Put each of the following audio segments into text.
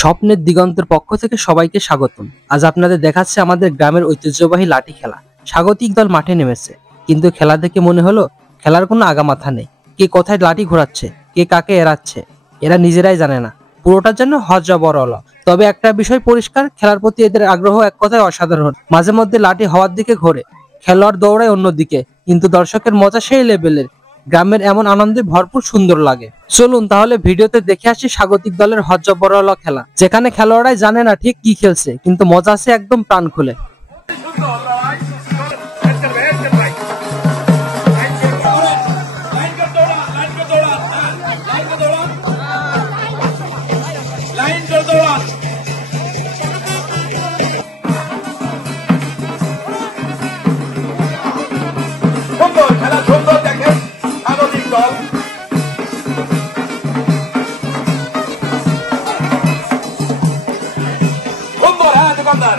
স্বপ্নের দিগন্তের পক্ষ থেকে সবাইকে স্বাগতম। আজ আপনাদের দেখাচ্ছে আমাদের গ্রামের ঐতিহ্যবাহী লাঠি খেলা। স্বাগতিক দল মাঠে নেমেছে, কিন্তু খেলা দেখে মনে হলো খেলার কোনো আগামাথা নেই। কে কোথায় লাঠি ঘোরাচ্ছে, কে কাকে এড়াচ্ছে, এরা নিজেরাই জানে না। পুরোটার জন্য হজ্জা বড়লা। তবে একটা বিষয় পরিষ্কার, খেলার প্রতি এদের আগ্রহ এক কথায় অসাধারণ। মাঝে মধ্যে লাঠি হওয়ার দিকে ঘোরে, খেলোয়াড় দৌড়ায় অন্যদিকে, কিন্তু দর্শকের মজা সেই লেভেলের। গ্রামের এমন আনন্দে ভরপুর, সুন্দর লাগে। চলুন তাহলে ভিডিওতে দেখে আসি স্বাগতিক দলের হজ্জবরলা খেলা, যেখানে খেলোয়াড়রাই জানে না ঠিক কি খেলছে, কিন্তু মজা আছে একদম প্রাণ খুলে। খেলা সুন্দর দেখেন স্বাগতিক দল। সুন্দর, হ্যাঁ দোকানদার।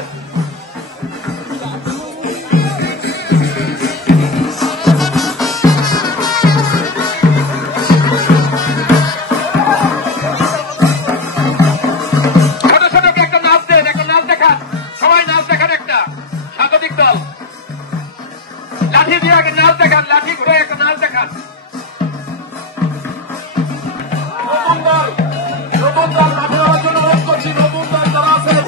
ছোট ছোট একটা নাচ দেন, একটা নাচ দেখান, সবাই নাচ দেখান। একটা স্বাগতিক দল লাঠি দিয়ে আগে নাচ দেখান, লাঠি ঘুরে একটা নাচ দেখান। নতুন দল মাঠে হওয়ার জন্য অনুরোধ করছি। নতুন দল যারা আছেন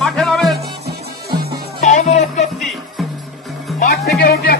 মাঠে নামেন, অনুরোধ করছি। মাঠ থেকে উঠে